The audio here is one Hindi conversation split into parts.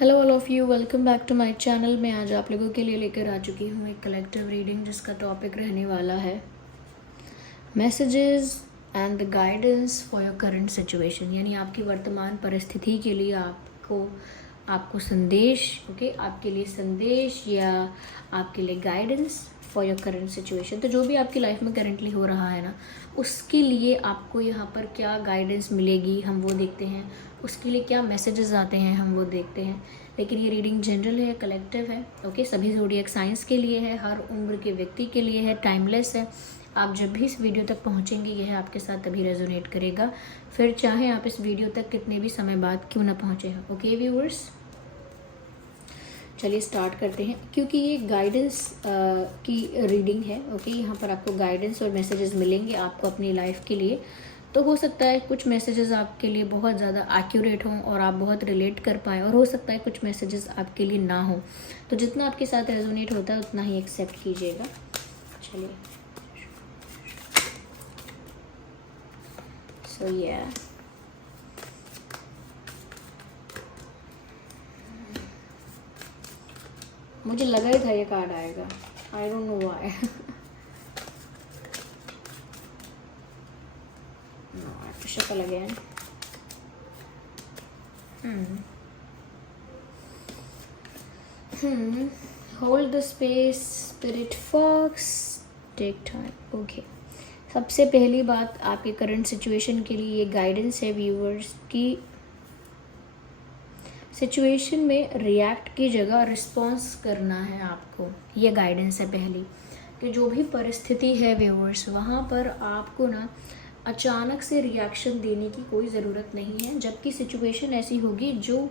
Hello all of you, welcome back to my channel. मैं आज आप लोगों के लिए लेकर आ चुकी हूँ एक कलेक्टिव रीडिंग जिसका टॉपिक रहने वाला है messages and the guidance for your current situation. यानी आपकी वर्तमान परिस्थिति के लिए आपको संदेश, ओके, आपके लिए संदेश या आपके लिए guidance for your current situation. तो जो भी आपकी लाइफ में करंटली हो रहा है ना, उसके लिए आपको यहाँ पर क्या गाइडेंस मिलेगी हम वो देखते हैं, उसके लिए क्या मैसेजेस आते हैं हम वो देखते हैं। लेकिन ये रीडिंग जनरल है, कलेक्टिव है, ओके, सभी ज़ोडिएक साइंस के लिए है, हर उम्र के व्यक्ति के लिए है, टाइमलेस है। आप जब भी इस वीडियो तक पहुँचेंगे यह आपके साथ तभी रेजोनेट करेगा, फिर चाहे आप इस वीडियो तक कितने भी समय बाद क्यों ना पहुँचे हैं। ओके व्यूअर्स, चलिए स्टार्ट करते हैं। क्योंकि ये गाइडेंस की रीडिंग है, ओके, यहाँ पर आपको गाइडेंस और मैसेजेस मिलेंगे आपको अपनी लाइफ के लिए। तो हो सकता है कुछ मैसेजेस आपके लिए बहुत ज़्यादा एक्यूरेट हों और आप बहुत रिलेट कर पाएँ, और हो सकता है कुछ मैसेजेस आपके लिए ना हो। तो जितना आपके साथ रेजोनेट होता है उतना ही एक्सेप्ट कीजिएगा। चलिए, सो ये मुझे लगा ही था ये कार्ड आएगा, आई डोंट नो व्हाई। शक्ल again. Hold the space, spirit fox, take time. Okay, सबसे पहली बात आपके करंट सिचुएशन के लिए ये गाइडेंस है व्यूअर्स की सिचुएशन में रिएक्ट की जगह रिस्पॉन्स करना है आपको। ये गाइडेंस है पहली, कि जो भी परिस्थिति है व्यूअर्स, वहाँ पर आपको ना अचानक से रिएक्शन देने की कोई ज़रूरत नहीं है। जबकि सिचुएशन ऐसी होगी जो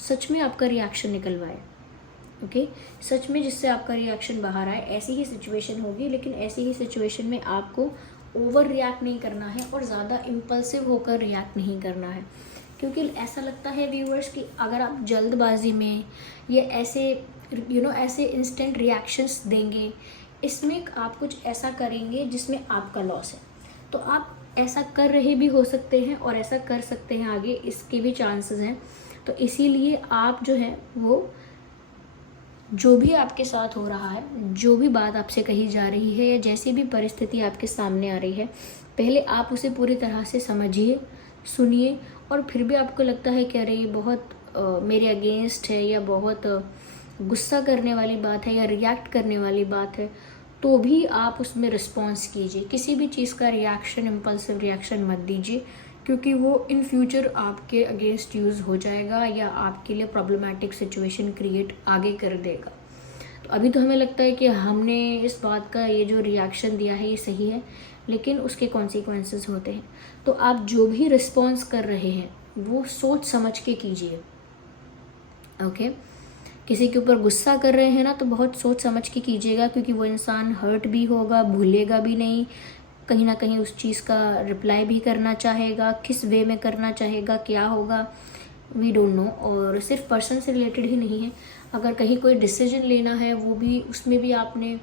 सच में आपका रिएक्शन निकलवाए, ओके, सच में जिससे आपका रिएक्शन बाहर आए, ऐसी ही सिचुएशन होगी। लेकिन ऐसी ही सिचुएशन में आपको ओवर रिएक्ट नहीं करना है और ज़्यादा इम्पल्सिव होकर रिएक्ट नहीं करना है। क्योंकि ऐसा लगता है व्यूअर्स कि अगर आप जल्दबाजी में ये ऐसे ऐसे इंस्टेंट रिएक्शंस देंगे, इसमें आप कुछ ऐसा करेंगे जिसमें आपका लॉस है। तो आप ऐसा कर रहे भी हो सकते हैं और ऐसा कर सकते हैं आगे, इसके भी चांसेस हैं। तो इसीलिए आप जो है वो जो भी आपके साथ हो रहा है, जो भी बात आपसे कही जा रही है या जैसी भी परिस्थिति आपके सामने आ रही है, पहले आप उसे पूरी तरह से समझिए, सुनिए। और फिर भी आपको लगता है कि अरे ये बहुत मेरे अगेंस्ट है या बहुत गुस्सा करने वाली बात है या रिएक्ट करने वाली बात है, तो भी आप उसमें रिस्पॉन्स कीजिए। किसी भी चीज़ का रिएक्शन, इम्पल्सिव रिएक्शन मत दीजिए, क्योंकि वो इन फ्यूचर आपके अगेंस्ट यूज़ हो जाएगा या आपके लिए प्रॉब्लमैटिक सिचुएशन क्रिएट आगे कर देगा। तो अभी तो हमें लगता है कि हमने इस बात का ये जो रिएक्शन दिया है ये सही है, लेकिन उसके कॉन्सिक्वेंसेस होते हैं। तो आप जो भी रिस्पॉन्स कर रहे हैं वो सोच समझ के कीजिए, ओके। किसी के ऊपर गुस्सा कर रहे हैं ना, तो बहुत सोच समझ के कीजिएगा, क्योंकि वो इंसान हर्ट भी होगा, भूलेगा भी नहीं, कहीं ना कहीं उस चीज़ का रिप्लाई भी करना चाहेगा। किस वे में करना चाहेगा, क्या होगा, वी डोंट नो। और सिर्फ पर्सन से रिलेटेड ही नहीं है, अगर कहीं कोई डिसीजन लेना है वो भी, उसमें भी आपने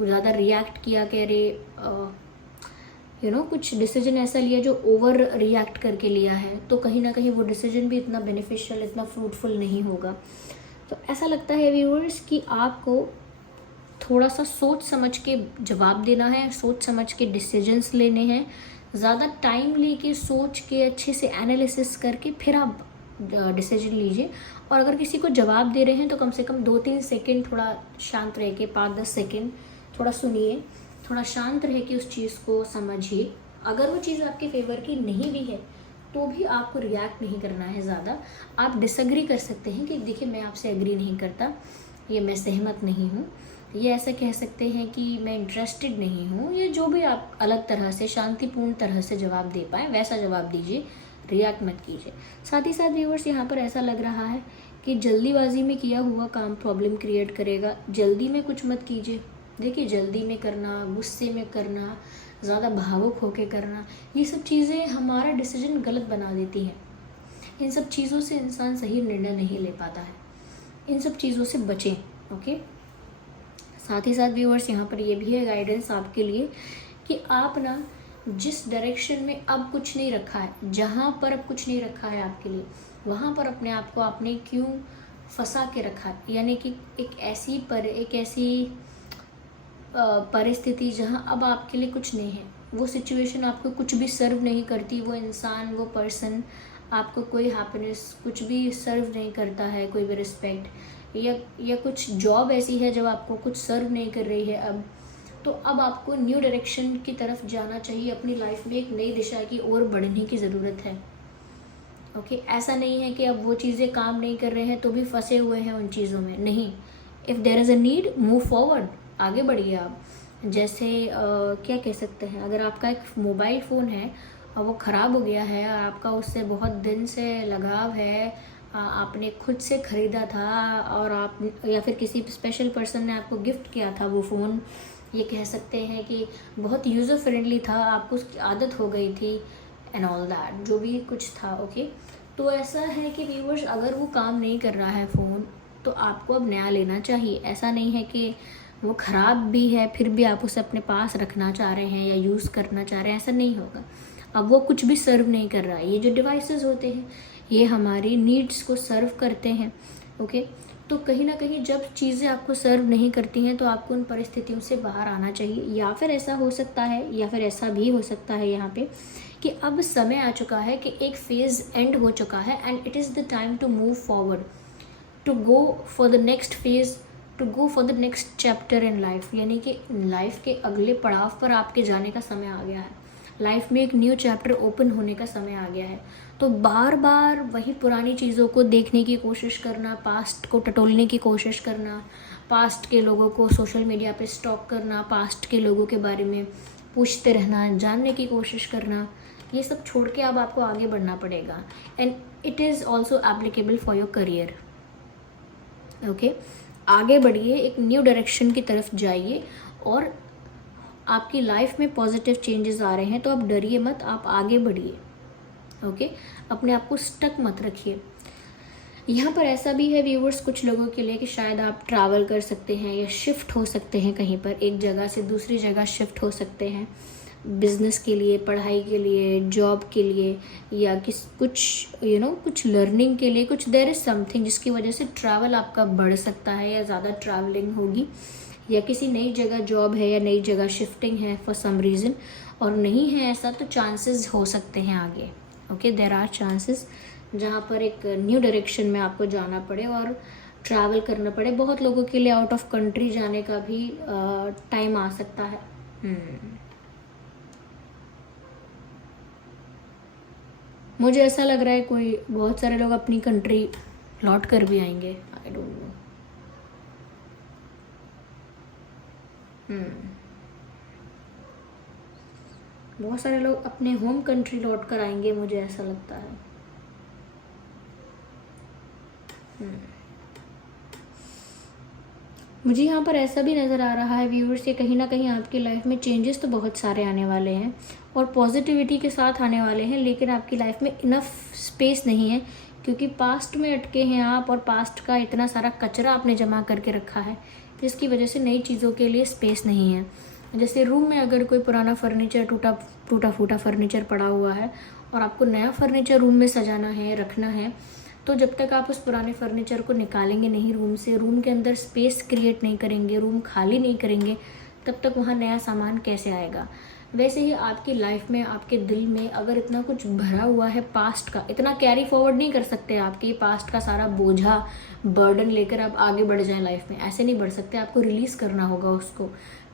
ज़्यादा रिएक्ट किया, कह रहे कुछ डिसीजन ऐसा लिया जो ओवर रिएक्ट करके लिया है, तो कहीं ना कहीं वो डिसीजन भी इतना बेनिफिशियल, इतना फ्रूटफुल नहीं होगा। तो ऐसा लगता है व्यूअर्स कि आपको थोड़ा सा सोच समझ के जवाब देना है, सोच समझ के डिसीजंस लेने हैं। ज़्यादा टाइम लेके सोच के अच्छे से एनालिसिस करके फिर आप डिसीजन लीजिए। और अगर किसी को जवाब दे रहे हैं तो कम से कम 2-3 सेकेंड थोड़ा शांत रह के, 5-10 सेकेंड थोड़ा सुनिए, थोड़ा शांत रह के उस चीज़ को समझिए। अगर वो चीज़ आपके फेवर की नहीं भी है तो भी आपको रिएक्ट नहीं करना है ज़्यादा। आप डिसएग्री कर सकते हैं कि देखिए मैं आपसे एग्री नहीं करता, ये मैं सहमत नहीं हूँ, ये ऐसा कह सकते हैं कि मैं इंटरेस्टेड नहीं हूँ, ये जो भी आप अलग तरह से शांतिपूर्ण तरह से जवाब दे पाएँ वैसा जवाब दीजिए, रिएक्ट मत कीजिए। साथ ही साथ व्यूअर्स, यहाँ पर ऐसा लग रहा है कि जल्दीबाजी में किया हुआ काम प्रॉब्लम क्रिएट करेगा। जल्दी में कुछ मत कीजिए। देखिए, जल्दी में करना, गुस्से में करना, ज़्यादा भावुक होकर करना, ये सब चीज़ें हमारा डिसीजन गलत बना देती हैं। इन सब चीज़ों से इंसान सही निर्णय नहीं ले पाता है। इन सब चीज़ों से बचें, ओके। साथ ही साथ व्यूअर्स, यहाँ पर ये भी है गाइडेंस आपके लिए कि आप ना जिस डायरेक्शन में अब कुछ नहीं रखा है, जहाँ पर अब कुछ नहीं रखा है आपके लिए, वहाँ पर अपने आप को आपने क्यों फंसा के रखा है, यानी कि एक ऐसी परिस्थिति जहाँ अब आपके लिए कुछ नहीं है। वो सिचुएशन आपको कुछ भी सर्व नहीं करती, वो इंसान, वो पर्सन आपको कोई हैप्पीनेस कुछ भी सर्व नहीं करता है, कोई भी रिस्पेक्ट, या कुछ जॉब ऐसी है जब आपको कुछ सर्व नहीं कर रही है अब, तो अब आपको न्यू डायरेक्शन की तरफ जाना चाहिए। अपनी लाइफ में एक नई दिशा की ओर बढ़ने की ज़रूरत है। ओके, ऐसा नहीं है कि अब वो चीज़ें काम नहीं कर रहे हैं तो भी फंसे हुए हैं उन चीज़ों में, नहीं। If there is a need, move forward, आगे बढ़िए आप। जैसे क्या कह सकते हैं, अगर आपका एक मोबाइल फ़ोन है और वो ख़राब हो गया है, आपका उससे बहुत दिन से लगाव है, आपने खुद से ख़रीदा था और आप या फिर किसी स्पेशल पर्सन ने आपको गिफ्ट किया था वो फ़ोन, ये कह सकते हैं कि बहुत यूज़र फ्रेंडली था, आपको उसकी आदत हो गई थी एंड ऑल दैट, जो भी कुछ था। ओके, तो ऐसा है कि व्यूअर्स, अगर वो काम नहीं कर रहा है फ़ोन तो आपको अब नया लेना चाहिए। ऐसा नहीं है कि वो ख़राब भी है फिर भी आप उसे अपने पास रखना चाह रहे हैं या यूज़ करना चाह रहे हैं, ऐसा नहीं होगा। अब वो कुछ भी सर्व नहीं कर रहा है। ये जो डिवाइसेस होते हैं ये हमारी नीड्स को सर्व करते हैं। ओके, तो कहीं ना कहीं जब चीज़ें आपको सर्व नहीं करती हैं तो आपको उन परिस्थितियों से बाहर आना चाहिए। या फिर ऐसा हो सकता है, या फिर ऐसा भी हो सकता है यहाँ पे कि अब समय आ चुका है कि एक फेज़ एंड हो चुका है and it is the time to move forward, to go for the next phase, to go for the next chapter in life. यानी कि लाइफ के अगले पड़ाव पर आपके जाने का समय आ गया है। लाइफ में एक न्यू चैप्टर ओपन होने का समय आ गया है। तो बार बार वही पुरानी चीज़ों को देखने की कोशिश करना, पास्ट को टटोलने की कोशिश करना, पास्ट के लोगों को सोशल मीडिया पे स्टॉक करना, पास्ट के लोगों के बारे में पूछते रहना, जानने की कोशिश करना, ये सब छोड़ के अब आपको आगे बढ़ना पड़ेगा। And it is also applicable for your career. Okay, आगे बढ़िए, एक न्यू डायरेक्शन की तरफ जाइए और आपकी लाइफ में पॉजिटिव चेंजेस आ रहे हैं तो आप डरिए मत, आप आगे बढ़िए। ओके, अपने आप को स्टक मत रखिए। यहाँ पर ऐसा भी है व्यूवर्स कुछ लोगों के लिए कि शायद आप ट्रैवल कर सकते हैं या शिफ्ट हो सकते हैं, कहीं पर एक जगह से दूसरी जगह शिफ्ट हो सकते हैं, बिजनेस के लिए, पढ़ाई के लिए, जॉब के लिए, या कुछ कुछ लर्निंग के लिए, कुछ देयर इज़ समथिंग जिसकी वजह से ट्रैवल आपका बढ़ सकता है या ज़्यादा ट्रैवलिंग होगी, या किसी नई जगह जॉब है या नई जगह शिफ्टिंग है फॉर सम रीज़न। और नहीं है ऐसा तो चांसेस हो सकते हैं आगे। ओके, देयर आर चांसेस जहाँ पर एक न्यू डायरेक्शन में आपको जाना पड़े और ट्रैवल करना पड़े। बहुत लोगों के लिए आउट ऑफ कंट्री जाने का भी टाइम आ सकता है। मुझे ऐसा लग रहा है कोई बहुत सारे लोग अपनी कंट्री लौट कर भी आएंगे, आई डोंट नो। बहुत सारे लोग अपने होम कंट्री लौट कर आएंगे, मुझे ऐसा लगता है। मुझे यहाँ पर ऐसा भी नज़र आ रहा है व्यूअर्स कि कहीं ना कहीं आपकी लाइफ में चेंजेस तो बहुत सारे आने वाले हैं और पॉजिटिविटी के साथ आने वाले हैं, लेकिन आपकी लाइफ में इनफ स्पेस नहीं है क्योंकि पास्ट में अटके हैं आप और पास्ट का इतना सारा कचरा आपने जमा करके रखा है जिसकी वजह से नई चीज़ों के लिए स्पेस नहीं है। जैसे रूम में अगर कोई पुराना फर्नीचर, टूटा फूटा फर्नीचर पड़ा हुआ है और आपको नया फर्नीचर रूम में सजाना है, रखना है, तो जब तक आप उस पुराने फर्नीचर को निकालेंगे नहीं रूम से, रूम के अंदर स्पेस क्रिएट नहीं करेंगे, रूम खाली नहीं करेंगे, तब तक वहाँ नया सामान कैसे आएगा। वैसे ही आपकी लाइफ में, आपके दिल में अगर इतना कुछ भरा हुआ है पास्ट का, इतना कैरी फॉरवर्ड नहीं कर सकते आपके पास्ट का सारा बोझा, बर्डन लेकर आप आगे बढ़ जाएं लाइफ में, ऐसे नहीं बढ़ सकते। आपको रिलीज़ करना होगा, उसको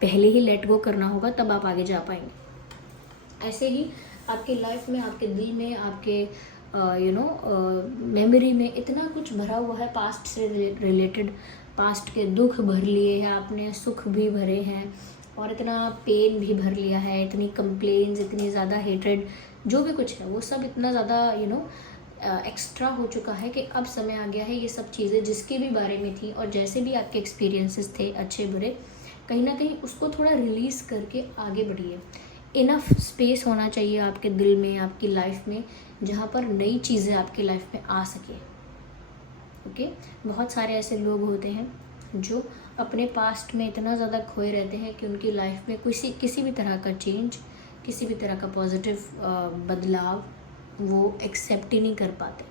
पहले ही लेट गो करना होगा, तब आप आगे जा पाएंगे। ऐसे ही आपकी लाइफ में, आपके दिल में, आपके मेमोरी में इतना कुछ भरा हुआ है पास्ट से रिलेटेड, पास्ट के दुख भर लिए हैं आपने, सुख भी भरे हैं और इतना पेन भी भर लिया है, इतनी कंप्लेन्स, इतनी ज़्यादा हेट्रेड, जो भी कुछ है वो सब इतना ज़्यादा एक्स्ट्रा हो चुका है कि अब समय आ गया है ये सब चीज़ें जिसके भी बारे में थी और जैसे भी आपके एक्सपीरियंसेस थे अच्छे बुरे, कहीं ना कहीं उसको थोड़ा रिलीज़ करके आगे बढ़िए। इनफ स्पेस होना चाहिए आपके दिल में, आपकी लाइफ में, जहाँ पर नई चीज़ें आपकी लाइफ में आ सके। ओके, बहुत सारे ऐसे लोग होते हैं जो अपने पास्ट में इतना ज़्यादा खोए रहते हैं कि उनकी लाइफ में किसी भी तरह का चेंज, किसी भी तरह का पॉजिटिव बदलाव वो एक्सेप्ट ही नहीं कर पाते।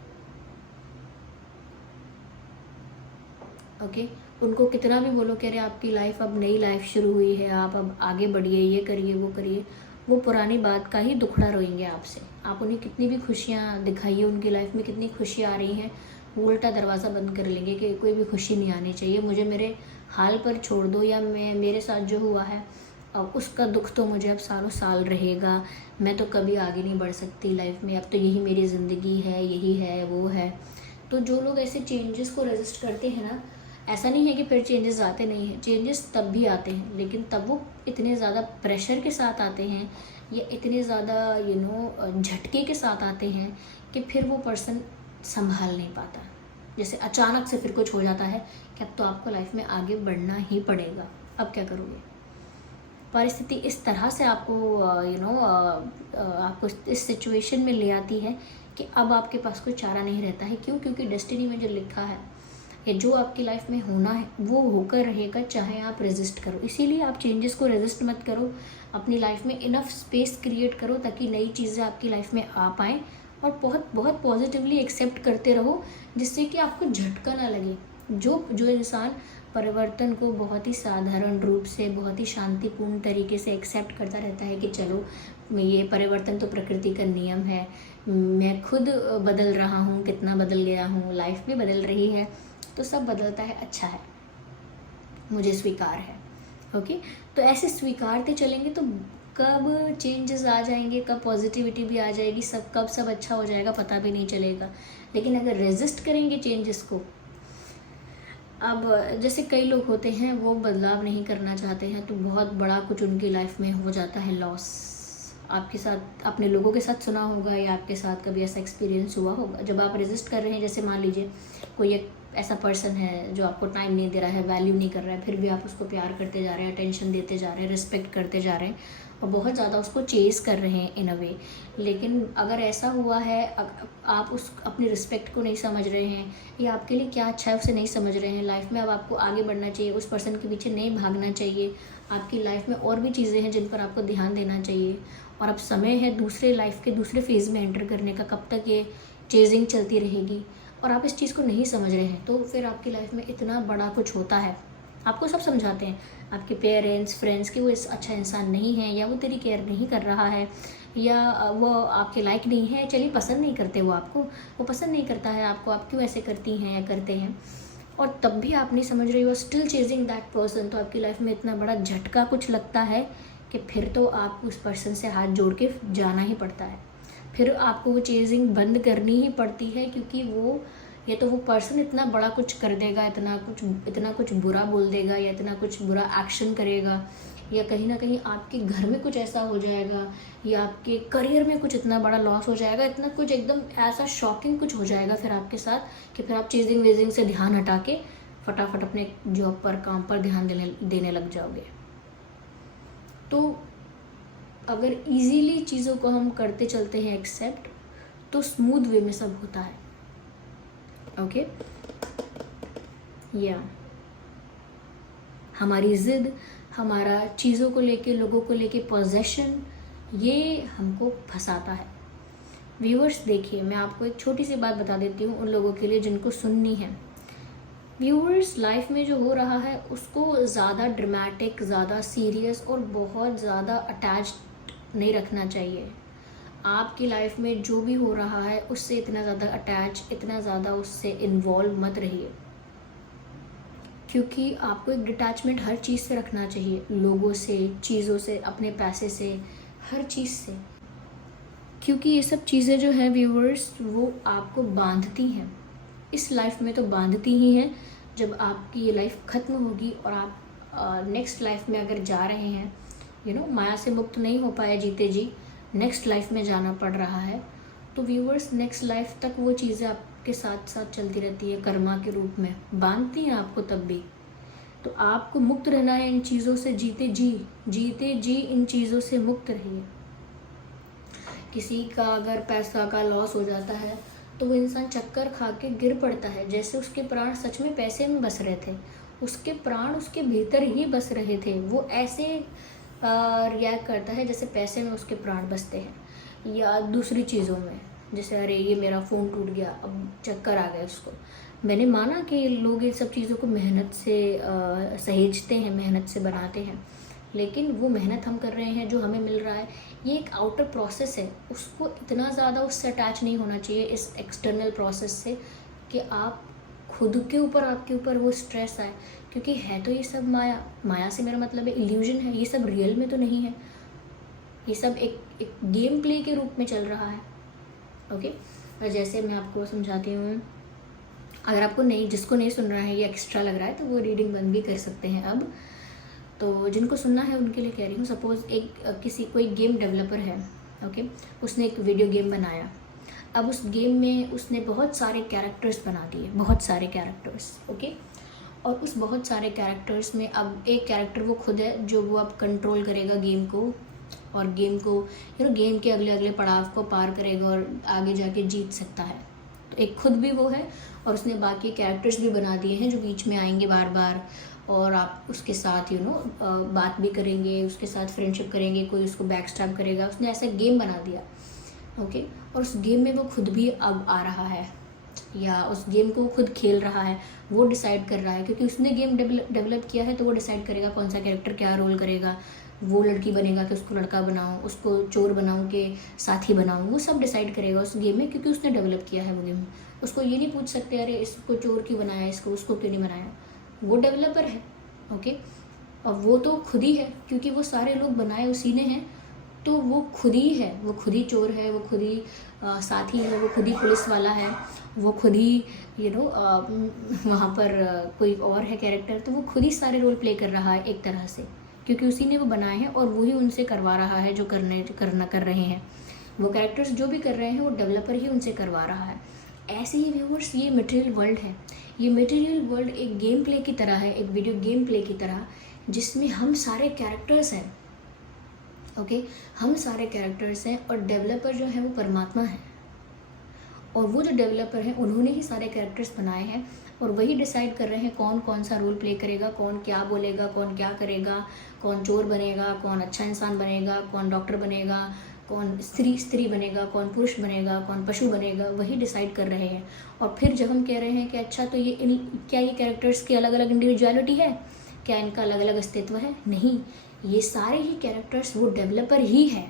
ओके। उनको कितना भी बोलो कि अरे आपकी लाइफ, अब नई लाइफ शुरू हुई है, आप अब आगे बढ़िए, ये करिए वो करिए, वो पुरानी बात का ही दुखड़ा रोएंगे आपसे। आप उन्हें कितनी भी खुशियाँ दिखाइए, उनकी लाइफ में कितनी खुशियाँ आ रही हैं, वो उल्टा दरवाज़ा बंद कर लेंगे कि कोई भी खुशी नहीं आनी चाहिए, मुझे मेरे हाल पर छोड़ दो, या मैं, मेरे साथ जो हुआ है अब उसका दुख तो मुझे अब सालों साल रहेगा, मैं तो कभी आगे नहीं बढ़ सकती लाइफ में, अब तो यही मेरी ज़िंदगी है, यही है वो है। तो जो लोग ऐसे चेंजेस को रेजिस्ट करते हैं ना, ऐसा नहीं है कि फिर चेंजेस आते नहीं हैं, चेंजेस तब भी आते हैं, लेकिन तब वो इतने ज़्यादा प्रेशर के साथ आते हैं या इतने ज़्यादा झटके के साथ आते हैं कि फिर वो पर्सन संभाल नहीं पाता। जैसे अचानक से फिर कुछ हो जाता है कि अब तो आपको लाइफ में आगे बढ़ना ही पड़ेगा, अब क्या करोगे। परिस्थिति इस तरह से आपको आपको इस सिचुएशन में ले आती है कि अब आपके पास कोई चारा नहीं रहता है। क्यों? क्योंकि डेस्टिनी में जो लिखा है या जो आपकी लाइफ में होना है वो होकर रहेगा, चाहे आप रेजिस्ट करो। इसीलिए आप चेंजेस को रेजिस्ट मत करो, अपनी लाइफ में इनफ स्पेस क्रिएट करो ताकि नई चीज़ें आपकी लाइफ में आ पाएँ, और बहुत बहुत पॉजिटिवली एक्सेप्ट करते रहो, जिससे कि आपको झटका ना लगे। जो जो इंसान परिवर्तन को बहुत ही साधारण रूप से, बहुत ही शांतिपूर्ण तरीके से एक्सेप्ट करता रहता है कि चलो ये परिवर्तन तो प्रकृति का नियम है, मैं खुद बदल रहा हूँ, कितना बदल गया हूँ, लाइफ भी बदल रही है, तो सब बदलता है, अच्छा है, मुझे स्वीकार है। ओके, तो ऐसे स्वीकारते चलेंगे तो कब चेंजेस आ जाएंगे, कब पॉजिटिविटी भी आ जाएगी, कब सब अच्छा हो जाएगा पता भी नहीं चलेगा। लेकिन अगर रेजिस्ट करेंगे चेंजेस को, अब जैसे कई लोग होते हैं वो बदलाव नहीं करना चाहते हैं, तो बहुत बड़ा कुछ उनकी लाइफ में हो जाता है लॉस। आपके साथ, अपने लोगों के साथ सुना होगा या आपके साथ कभी ऐसा एक्सपीरियंस हुआ होगा, जब आप रेजिस्ट कर रहे हैं, जैसे मान लीजिए कोई एक ऐसा पर्सन है जो आपको टाइम नहीं दे रहा है, वैल्यू नहीं कर रहा है, फिर भी आप उसको प्यार करते जा रहे हैं, अटेंशन देते जा रहे हैं, रिस्पेक्ट करते जा रहे हैं और बहुत ज़्यादा उसको चेज़ कर रहे हैं इन अ वे। लेकिन अगर ऐसा हुआ है, आप उस अपनी रिस्पेक्ट को नहीं समझ रहे हैं या आपके लिए क्या अच्छा है उसे नहीं समझ रहे हैं, लाइफ में अब आपको आगे बढ़ना चाहिए, उस पर्सन के पीछे नहीं भागना चाहिए, आपकी लाइफ में और भी चीज़ें हैं जिन पर आपको ध्यान देना चाहिए, और अब समय है दूसरे लाइफ के दूसरे फेज़ में एंटर करने का, कब तक ये चेजिंग चलती रहेगी और आप इस चीज़ को नहीं समझ रहे हैं, तो फिर आपकी लाइफ में इतना बड़ा कुछ होता है। आपको सब समझाते हैं, आपके पेरेंट्स, फ्रेंड्स, कि वो इस अच्छा इंसान नहीं है, या वो तेरी केयर नहीं कर रहा है, या वो आपके लायक नहीं है, चलिए पसंद नहीं करते वो आपको, वो पसंद नहीं करता है आपको, आप क्यों ऐसे करती हैं या करते हैं, और तब भी आप नहीं समझ रहे हो, स्टिल चेजिंग दैट पर्सन। तो आपकी लाइफ में इतना बड़ा झटका कुछ लगता है कि फिर तो आप उस पर्सन से हाथ जोड़ के जाना ही पड़ता है, फिर आपको वो चेजिंग बंद करनी ही पड़ती है, क्योंकि वो, या तो वो पर्सन इतना बड़ा कुछ कर देगा, इतना कुछ बुरा बोल देगा, या इतना कुछ बुरा एक्शन करेगा, या कहीं ना कहीं आपके घर में कुछ ऐसा हो जाएगा, या आपके करियर में कुछ इतना बड़ा लॉस हो जाएगा, इतना कुछ एकदम ऐसा शॉकिंग कुछ हो जाएगा फिर आपके साथ कि फिर आप चेजिंग वेजिंग से ध्यान हटा के फटाफट अपने जॉब पर, काम पर ध्यान देने लग जाओगे। तो अगर इजीली चीज़ों को हम करते चलते हैं एक्सेप्ट, तो स्मूथ वे में सब होता है। ओके, या हमारी ज़िद, हमारा चीज़ों को लेके, लोगों को लेके पोजेशन, ये हमको फंसाता है। व्यूअर्स देखिए, मैं आपको एक छोटी सी बात बता देती हूँ उन लोगों के लिए जिनको सुननी है। व्यूअर्स, लाइफ में जो हो रहा है उसको ज़्यादा ड्रामेटिक, ज़्यादा सीरियस और बहुत ज़्यादा अटैच्ड नहीं रखना चाहिए। आपकी लाइफ में जो भी हो रहा है उससे इतना ज़्यादा अटैच, इतना ज़्यादा उससे इन्वॉल्व मत रहिए, क्योंकि आपको एक डिटैचमेंट हर चीज़ से रखना चाहिए, लोगों से, चीज़ों से, अपने पैसे से, हर चीज़ से, क्योंकि ये सब चीज़ें जो हैं व्यूअर्स, वो आपको बांधती हैं। इस लाइफ में तो बांधती ही हैं। जब आपकी ये लाइफ ख़त्म होगी और आप नेक्स्ट लाइफ में अगर जा रहे हैं, माया से मुक्त नहीं हो पाए जीते जी, नेक्स्ट लाइफ में जाना पड़ रहा है, तो व्यूअर्स नेक्स्ट लाइफ तक वो चीज़ें आपके साथ साथ चलती रहती है, कर्मा के रूप में बांधती हैं आपको तब भी। तो आपको मुक्त रहना है इन चीज़ों से, जीते जी इन चीज़ों से मुक्त रहिए। किसी का अगर पैसा का लॉस हो जाता है तो वो इंसान चक्कर खा के गिर पड़ता है, जैसे उसके प्राण सच में पैसे में बस रहे थे, उसके प्राण उसके भीतर ही बस रहे थे, वो ऐसे रिएक्ट करता है जैसे पैसे में उसके प्राण बसते हैं, या दूसरी चीज़ों में, जैसे अरे ये मेरा फ़ोन टूट गया, अब चक्कर आ गया उसको, मैंने माना कि लोग इन सब चीज़ों को मेहनत से सहेजते हैं, मेहनत से बनाते हैं, लेकिन वो मेहनत हम कर रहे हैं, जो हमें मिल रहा है ये एक आउटर प्रोसेस है, उसको इतना ज़्यादा उससे अटैच नहीं होना चाहिए इस एक्सटर्नल प्रोसेस से कि आप खुद के ऊपर, आपके ऊपर वो स्ट्रेस आए, क्योंकि है तो ये सब माया। माया से मेरा मतलब है इल्यूजन है, ये सब रियल में तो नहीं है, ये सब एक गेम प्ले के रूप में चल रहा है। ओके, और जैसे मैं आपको समझाती हूँ, अगर आपको नहीं, जिसको नहीं सुन रहा है, ये एक्स्ट्रा लग रहा है, तो वो रीडिंग बंद भी कर सकते हैं अब। तो जिनको सुनना है उनके लिए कह रही हूँ। सपोज़ कोई गेम डेवलपर है, ओके, उसने एक वीडियो गेम बनाया। अब उस गेम में उसने बहुत सारे कैरेक्टर्स बना दिए, बहुत सारे कैरेक्टर्स, ओके। और उस बहुत सारे कैरेक्टर्स में अब एक कैरेक्टर वो खुद है, जो वो अब कंट्रोल करेगा गेम को, और गेम को गेम के अगले अगले पड़ाव को पार करेगा और आगे जाके जीत सकता है। तो एक खुद भी वो है, और उसने बाकी कैरेक्टर्स भी बना दिए हैं जो बीच में आएंगे बार बार, और आप उसके साथ बात भी करेंगे, उसके साथ फ्रेंडशिप करेंगे, कोई उसको बैकस्टैब करेगा। उसने ऐसा गेम बना दिया, ओके। और उस गेम में वो खुद भी अब आ रहा है, या उस गेम को खुद खेल रहा है, वो डिसाइड कर रहा है, क्योंकि उसने गेम डेवलप किया है, तो वो डिसाइड करेगा कौन सा कैरेक्टर क्या रोल करेगा। वो लड़की बनेगा कि उसको लड़का बनाऊँ, उसको चोर बनाऊँ कि साथी बनाऊँ, वो सब डिसाइड करेगा उस गेम में, क्योंकि उसने डेवलप किया है वो गेम। उसको ये नहीं पूछ सकते अरे इसको चोर क्यों बनाया, इसको उसको क्यों नहीं बनाया। वो डेवलपर है, ओके। और वो तो खुद ही है, क्योंकि वो सारे लोग बनाए उसी ने हैं, तो वो खुद ही है, वो खुद ही चोर है, वो खुद ही साथी है, वो खुद ही पुलिस वाला है, वो खुद ही वहाँ पर कोई और है कैरेक्टर, तो वो खुद ही सारे रोल प्ले कर रहा है एक तरह से, क्योंकि उसी ने वो बनाए हैं और वही उनसे करवा रहा है जो कर रहे हैं। वो कैरेक्टर्स जो भी कर रहे हैं वो डेवलपर ही उनसे करवा रहा है। ऐसे ही व्यूअर्स, ये मटेरियल वर्ल्ड है। ये मटेरियल वर्ल्ड एक गेम प्ले की तरह है, एक वीडियो गेम प्ले की तरह, जिसमें हम सारे कैरेक्टर्स हैं, ओके। हम सारे कैरेक्टर्स हैं, और डेवलपर जो है वो परमात्मा है, और वो जो डेवलपर हैं उन्होंने ही सारे कैरेक्टर्स बनाए हैं, और वही डिसाइड कर रहे हैं कौन कौन सा रोल प्ले करेगा, कौन क्या बोलेगा, कौन क्या करेगा, कौन चोर बनेगा, कौन अच्छा इंसान बनेगा, कौन डॉक्टर बनेगा, कौन स्त्री बनेगा, कौन पुरुष बनेगा, कौन पशु बनेगा, वही डिसाइड कर रहे हैं। और फिर जब हम कह रहे हैं कि अच्छा तो क्या ये कैरेक्टर्स की अलग अलग इंडिविजुअलिटी है, क्या इनका अलग अलग अस्तित्व है? नहीं, ये सारे ही कैरेक्टर्स वो डेवलपर ही है,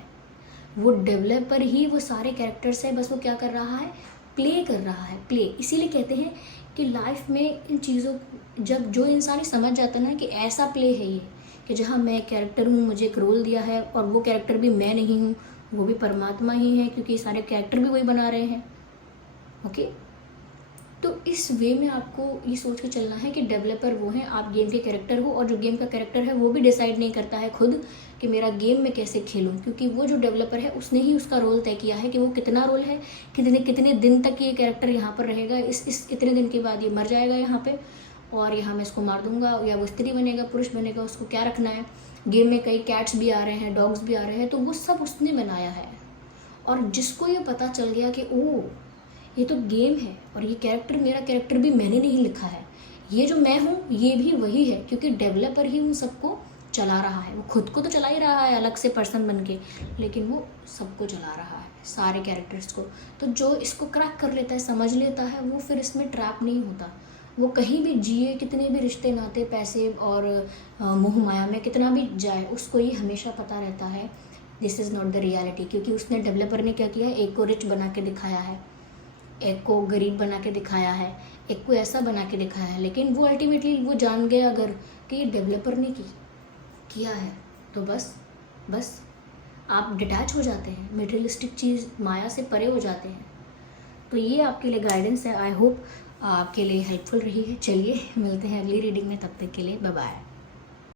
वो डेवलपर ही वो सारे कैरेक्टर्स है, बस वो क्या कर रहा है, प्ले कर रहा है, प्ले। इसीलिए कहते हैं कि लाइफ में इन चीज़ों, जब जो इंसान ही समझ जाता है ना कि ऐसा प्ले है ये, कि जहाँ मैं कैरेक्टर हूँ, मुझे एक रोल दिया है, और वो कैरेक्टर भी मैं नहीं हूँ, वो भी परमात्मा ही है, क्योंकि सारे कैरेक्टर भी वही बना रहे हैं, ओके। तो इस वे में आपको ये सोच के चलना है कि डेवलपर वो हैं, आप गेम के कैरेक्टर हो, और जो गेम का कैरेक्टर है वो भी डिसाइड नहीं करता है खुद कि मेरा गेम में कैसे खेलूं, क्योंकि वो जो डेवलपर है उसने ही उसका रोल तय किया है कि वो कितना रोल है, कितने दिन तक ये कैरेक्टर यहाँ पर रहेगा, इस इतने दिन के बाद ये मर जाएगा यहाँ पे, और यहाँ मैं इसको मार दूंगा, या वो स्त्री बनेगा, पुरुष बनेगा, उसको क्या रखना है। गेम में कई कैट्स भी आ रहे हैं, डॉग्स भी आ रहे हैं, तो वो सब उसने बनाया है। और जिसको ये पता चल गया कि ओह ये तो गेम है, और ये कैरेक्टर, मेरा कैरेक्टर भी मैंने नहीं लिखा है, ये जो मैं हूँ ये भी वही है, क्योंकि डेवलपर ही उन सबको चला रहा है। वो खुद को तो चला ही रहा है अलग से पर्सन बन के, लेकिन वो सबको चला रहा है, सारे कैरेक्टर्स को। तो जो इसको क्रैक कर लेता है, समझ लेता है, वो फिर इसमें ट्रैप नहीं होता। वो कहीं भी जिए, कितने भी रिश्ते नाते, पैसे और मोह माया में कितना भी जाए, उसको ये हमेशा पता रहता है this is not the reality, क्योंकि उसने, डेवलपर ने क्या किया है, एक को रिच बना के दिखाया है, एक को गरीब बना के दिखाया है, एक को ऐसा बना के दिखाया है, लेकिन वो अल्टीमेटली वो जान गया अगर कि ये डेवलपर ने किया है, तो बस आप डिटैच हो जाते हैं, मटेरियलिस्टिक चीज़, माया से परे हो जाते हैं। तो ये आपके लिए गाइडेंस है, आई होप आपके लिए हेल्पफुल रही है। चलिए मिलते हैं अगली रीडिंग में, तब तक के लिए बाय बाय।